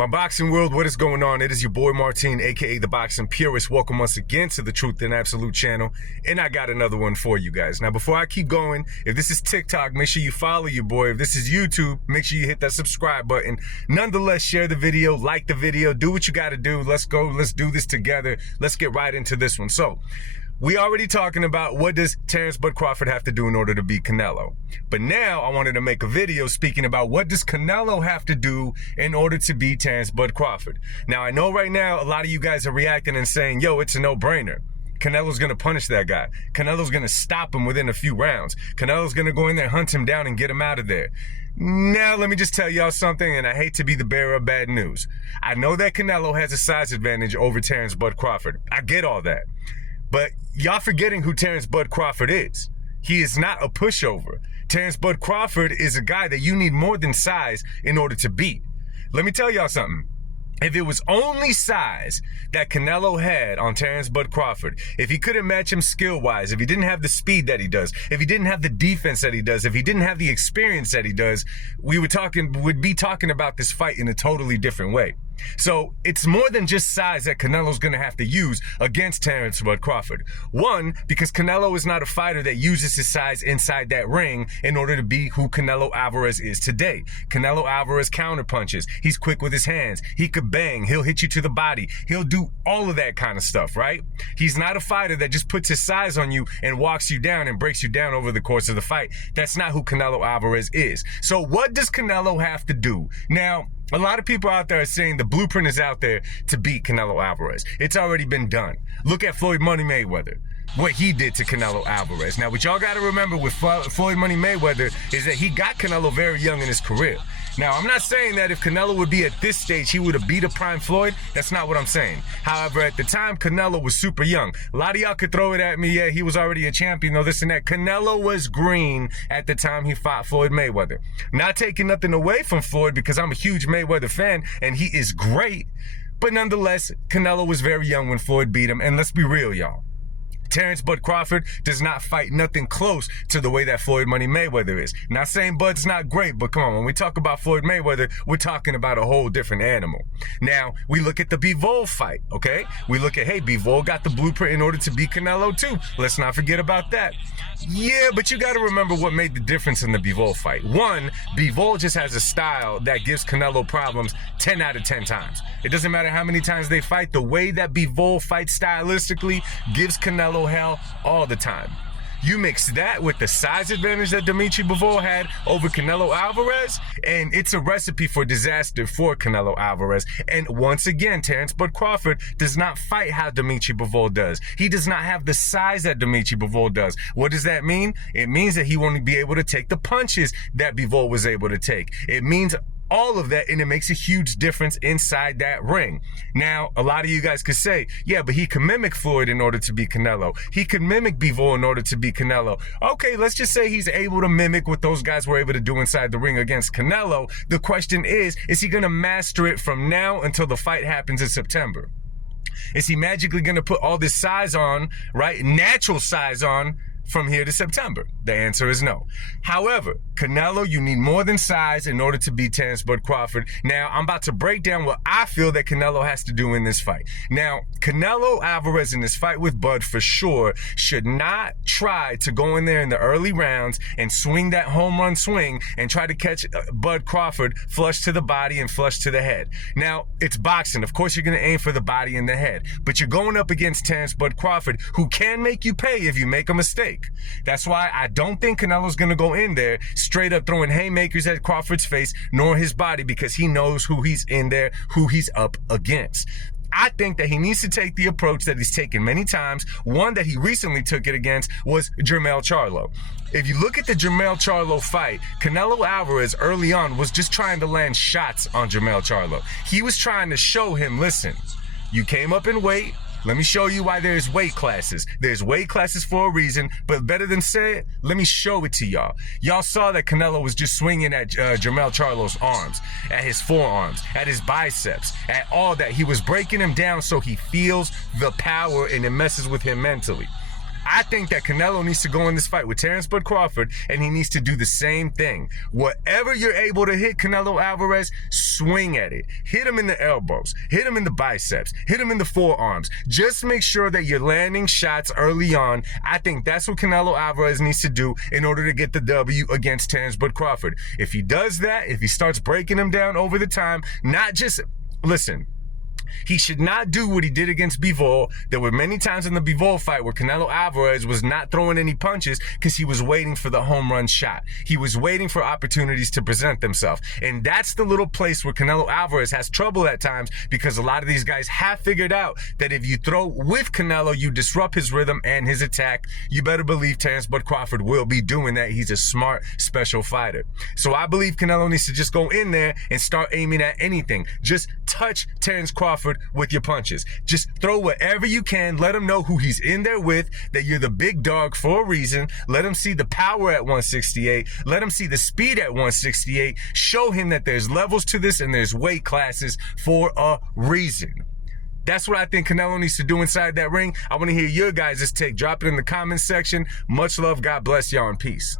My boxing world, what is going on? It is your boy Martin, aka the Boxing Purist. Welcome once again to the Truth and Absolute channel, and I got another one for you guys. Now, before I keep going, if this is TikTok, make sure you follow your boy. If this is YouTube, make sure you hit that subscribe button. Nonetheless, share the video, like the video, do what you got to do. Let's go. Let's do this together. Let's get right into this one. So, we already talking about what does Terence Bud Crawford have to do in order to beat Canelo. But now I wanted to make a video speaking about what does Canelo have to do in order to beat Terence Bud Crawford. Now I know right now a lot of you guys are reacting and saying, yo, it's a no-brainer. Canelo's going to punish that guy. Canelo's going to stop him within a few rounds. Canelo's going to go in there, hunt him down, and get him out of there. Now, let me just tell y'all something, and I hate to be the bearer of bad news. I know that Canelo has a size advantage over Terence Bud Crawford. I get all that. But y'all forgetting who Terence Bud Crawford is. He is not a pushover. Terence Bud Crawford is a guy that you need more than size in order to beat. Let me tell y'all something. If it was only size that Canelo had on Terence Bud Crawford, if he couldn't match him skill-wise, if he didn't have the speed that he does, if he didn't have the defense that he does, if he didn't have the experience that he does, we would be talking about this fight in a totally different way. So it's more than just size that Canelo's going to have to use against Terence Bud Crawford. One, because Canelo is not a fighter that uses his size inside that ring in order to be who Canelo Alvarez is today. Canelo Alvarez counterpunches. He's quick with his hands. He could bang. He'll hit you to the body. He'll do all of that kind of stuff, right? He's not a fighter that just puts his size on you and walks you down and breaks you down over the course of the fight. That's not who Canelo Alvarez is. So what does Canelo have to do? Now, a lot of people out there are saying the blueprint is out there to beat Canelo Alvarez. It's already been done. Look at Floyd Money Mayweather, what he did to Canelo Alvarez. Now, what y'all got to remember with Floyd Money Mayweather is that he got Canelo very young in his career. Now, I'm not saying that if Canelo would be at this stage, he would have beat a prime Floyd. That's not what I'm saying. However, at the time, Canelo was super young. A lot of y'all could throw it at me. Yeah, he was already a champion, though, this and that. Canelo was green at the time he fought Floyd Mayweather. Not taking nothing away from Floyd because I'm a huge Mayweather fan, and he is great. But nonetheless, Canelo was very young when Floyd beat him. And let's be real, y'all. Terence Bud Crawford does not fight nothing close to the way that Floyd Money Mayweather is. Not saying Bud's not great, but come on, when we talk about Floyd Mayweather, we're talking about a whole different animal. Now, we look at the Bivol fight, okay? We look at, hey, Bivol got the blueprint in order to beat Canelo too. Let's not forget about that. Yeah, but you got to remember what made the difference in the Bivol fight. One, Bivol just has a style that gives Canelo problems 10 out of 10 times. It doesn't matter how many times they fight. The way that Bivol fights stylistically gives Canelo hell all the time. You mix that with the size advantage that Dimitri Bivol had over Canelo Alvarez, and it's a recipe for disaster for Canelo Alvarez. And once again, Terence Bud Crawford does not fight how Dimitri Bivol does. He does not have the size that Dimitri Bivol does. What does that mean? It means that he won't be able to take the punches that Bivol was able to take. It means all of that, and it makes a huge difference inside that ring. Now, a lot of you guys could say, yeah, but he can mimic Floyd in order to beat Canelo. He can mimic Bivol in order to beat Canelo. Okay, let's just say he's able to mimic what those guys were able to do inside the ring against Canelo. The question is he going to master it from now until the fight happens in September? Is he magically going to put all this size on, right, natural size on, from here to September? The answer is no. However, Canelo, you need more than size in order to beat Terence Bud Crawford. Now, I'm about to break down what I feel that Canelo has to do in this fight. Now, Canelo Alvarez in this fight with Bud for sure should not try to go in there in the early rounds and swing that home run swing and try to catch Bud Crawford flush to the body and flush to the head. Now, it's boxing. Of course, you're going to aim for the body and the head, but you're going up against Terence Bud Crawford, who can make you pay if you make a mistake. That's why I don't think Canelo's going to go in there straight up throwing haymakers at Crawford's face, nor his body, because he knows who he's in there, who he's up against. I think that he needs to take the approach that he's taken many times. One that he recently took it against was Jermell Charlo. If you look at the Jermell Charlo fight, Canelo Alvarez early on was just trying to land shots on Jermell Charlo. He was trying to show him, listen, you came up in weight. Let me show you why there's weight classes. There's weight classes for a reason, but better than say it, let me show it to y'all. Y'all saw that Canelo was just swinging at Jermell Charlo's arms, at his forearms, at his biceps, at all that. He was breaking him down so he feels the power and it messes with him mentally. I think that Canelo needs to go in this fight with Terence Crawford, and he needs to do the same thing. Whatever you're able to hit Canelo Alvarez, swing at it. Hit him in the elbows. Hit him in the biceps. Hit him in the forearms. Just make sure that you're landing shots early on. I think that's what Canelo Alvarez needs to do in order to get the W against Terence Crawford. If he does that, if he starts breaking him down over the time, not just, listen, he should not do what he did against Bivol. There were many times in the Bivol fight where Canelo Alvarez was not throwing any punches because he was waiting for the home run shot. He was waiting for opportunities to present themselves. And that's the little place where Canelo Alvarez has trouble at times, because a lot of these guys have figured out that if you throw with Canelo, you disrupt his rhythm and his attack. You better believe Terence Crawford will be doing that. He's a smart, special fighter. So I believe Canelo needs to just go in there and start aiming at anything. Just touch Terence Crawford with your punches. Just throw whatever you can. Let him know who he's in there with, that you're the big dog for a reason. Let him see the power at 168. Let him see the speed at 168. Show him that there's levels to this and there's weight classes for a reason. That's what I think Canelo needs to do inside that ring. I want to hear your guys' take. Drop it in the comments section. Much love. God bless y'all, and peace.